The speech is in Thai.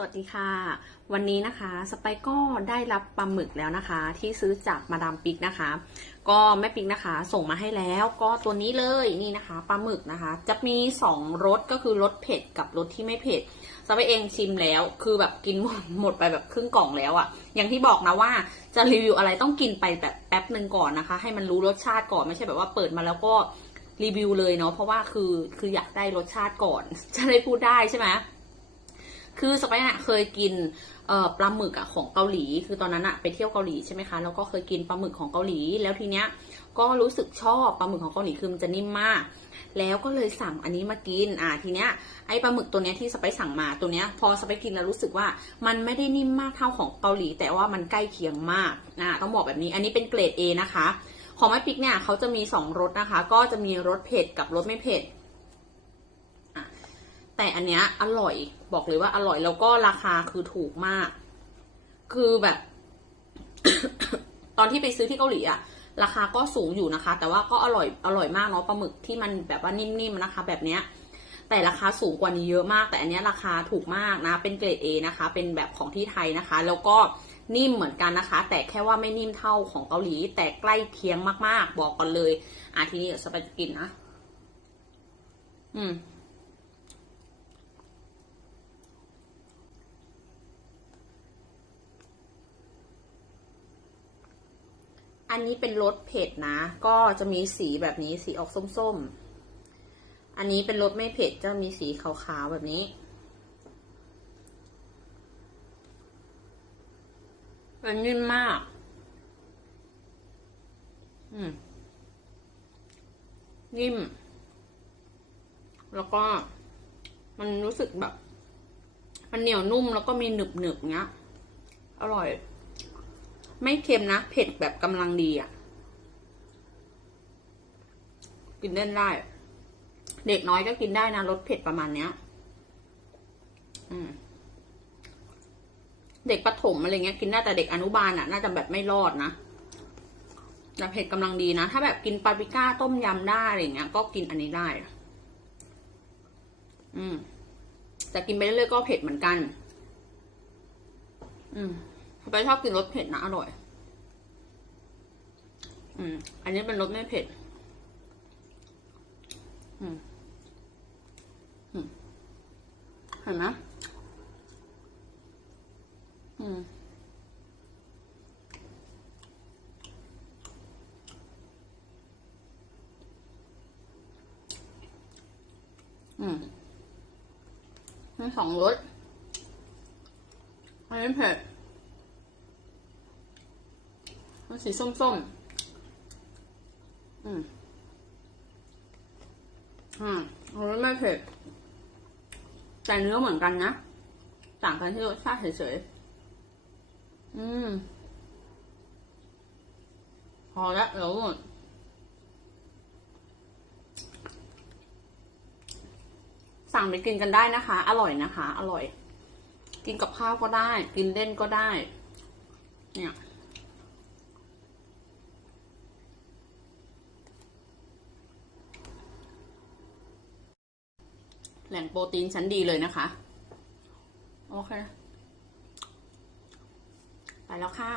สวัสดีค่ะ วันนี้นะคะสไปก็ได้รับปลาหมึกแล้วนะคะ ที่ซื้อจากมาดามปิกนะคะ ก็แม่ปิกนะคะ ส่งมาให้แล้วก็ตัวนี้เลยนี่นะคะปลาหมึกนะคะ จะมีสองรสก็คือรสเผ็ดกับรสที่ไม่เผ็ดสไปเองชิมแล้วคือแบบกินหมดหมดไปแบบครึ่งกล่องแล้วอะ่ะ อย่างที่บอกนะว่าจะรีวิวอะไรต้องกินไปแบบแป๊บหนึ่งก่อนนะคะ ให้มันรู้รสชาติก่อนไม่ใช่แบบว่าเปิดมาแล้วก็รีวิวเลยเนาะเพราะว่าคือคืออยากได้รสชาติก่อนจะได้พูดได้ใช่ไหม คือสไปซ์อะเคยกินปลาหมึกอะของเกาหลี คือตอนนั้นอะไปเที่ยวเกาหลีใช่ไหมคะ แล้วก็เคยกินปลาหมึกของเกาหลี แล้วทีเนี้ยก็รู้สึกชอบปลาหมึกของเกาหลีคือมันจะนิ่มมาก แล้วก็เลยสั่งอันนี้มากิน อ่าทีเนี้ยไอปลาหมึกตัวเนี้ยที่สไปสั่งมาตัวเนี้ยพอสไปกินแล้วรู้สึกว่ามันไม่ได้นิ่มมากเท่าของเกาหลี แต่ว่ามันใกล้เคียงมากอ่าต้องบอกแบบนี้ อันนี้เป็นเกรด A นะคะ ของแม่ปิ๊กเนี่ยเขาจะมีสองรสนะคะ ก็จะมีรสเผ็ดกับรสไม่เผ็ด แต่อันเนี้ยอร่อยบอกเลยว่าอร่อยแล้วก็ราคาคือถูกมาก คือแบบ ตอนที่ไปซื้อที่เกาหลีอะราคาก็สูงอยู่นะคะ แต่ว่าก็อร่อยอร่อยมากเนาะปลาหมึกที่มันแบบว่านิ่มๆนะคะ แบบเนี้ย แต่ราคาสูงกว่านี้เยอะมาก แต่อันนี้ราคาถูกมากนะ เป็นเกรด A นะคะ เป็นแบบของที่ไทยนะคะ แล้วก็นิ่มเหมือนกันนะคะ แต่แค่ว่าไม่นิ่มเท่าของเกาหลี แต่ใกล้เคียงมากๆ บอกกันเลย อะทีนี้เดี๋ยวสไปจะกินนะ อืม อันนี้เป็นรสเผ็ดนะ ก็จะมีสีแบบนี้สีออกส้มๆ อันนี้เป็นรสไม่เผ็ดจะมีสีขาวๆแบบนี้ มันนิ่มมาก อืม นิ่ม แล้วก็ มันรู้สึกแบบ มันเหนียวนุ่มแล้วก็มีหนึบๆเงี้ย อร่อย ไม่เค็มนะ เผ็ดแบบกำลังดีอะ่ะ กินเล่นได้ เด็กน้อยก็กินได้นะรสเผ็ดประมาณเนี้ย อืม เด็กประถมอะไรเงี้ย กินได้แต่เด็กอนุบาลอะ น่าจะแบบไม่รอดนะแต่เผ็ดกำลังดีนะ ถ้าแบบกินปาปริก้าต้มยำได้อะไรเงี้ย ก็กินอันนี้ได้ อืมแต่กินไปเรื่อยๆก็เผ็ดเหมือนกัน อืม ไปชอบกินรสเผ็ดนะอร่อย อืม อันนี้เป็นรสไม่เผ็ด อืม อืม เห็นไหมอืมอืมมีสองรสอันนี้เผ็ด มันสีส้มๆ อืมอ่าอันนี้ไม่เผ็ดแต่เนื้อเหมือนกันนะ ต่างกันที่รสชาติเฉยๆ อืม พอละเดี๋ยวหมดสั่งไปกินกันได้นะคะ อร่อยนะคะ อร่อย กินกับข้าวก็ได้ กินเล่นก็ได้ เนี่ย แหล่งโปรตีนชั้นดีเลยนะคะ โอเค ไปแล้วค่ะ